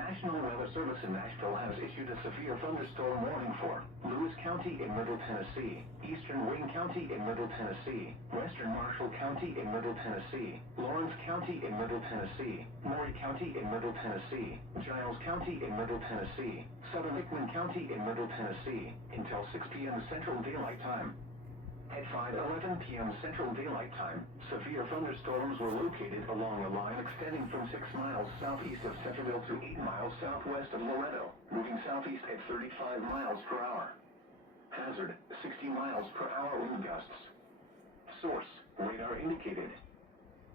National Weather Service in Nashville has issued a severe thunderstorm warning for Lewis County in Middle Tennessee, Eastern Wayne County in Middle Tennessee, Western Marshall County in Middle Tennessee, Lawrence County in Middle Tennessee, Maury County in Middle Tennessee, Giles County in Middle Tennessee, Southern Hickman County in Middle Tennessee, until 6 p.m. Central Daylight Time. At 5:11 p.m. Central Daylight Time, severe thunderstorms were located along a line extending from 6 miles southeast of Centerville to 8 miles southwest of Loretto, moving southeast at 35 miles per hour. Hazard, 60 miles per hour wind gusts. Source, radar indicated.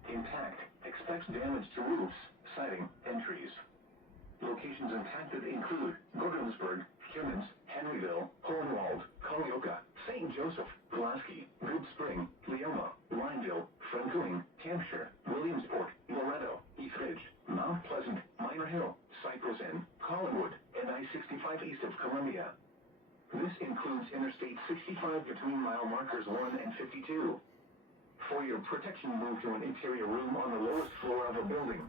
Impact, expects damage to roofs, siding, and trees. Locations impacted include Gordonsburg, Cummins, Henryville, Hornwald, Colioca, St. Joseph, Pulaski, Good Spring, Leoma, Lineville, Franconia, Hampshire, Williamsport, Loretto, East Ridge, Mount Pleasant, Minor Hill, Cypress Inn, Collinwood, and I-65 east of Columbia. This includes Interstate 65 between mile markers 1 and 52. For your protection, move to an interior room on the lowest floor of a building.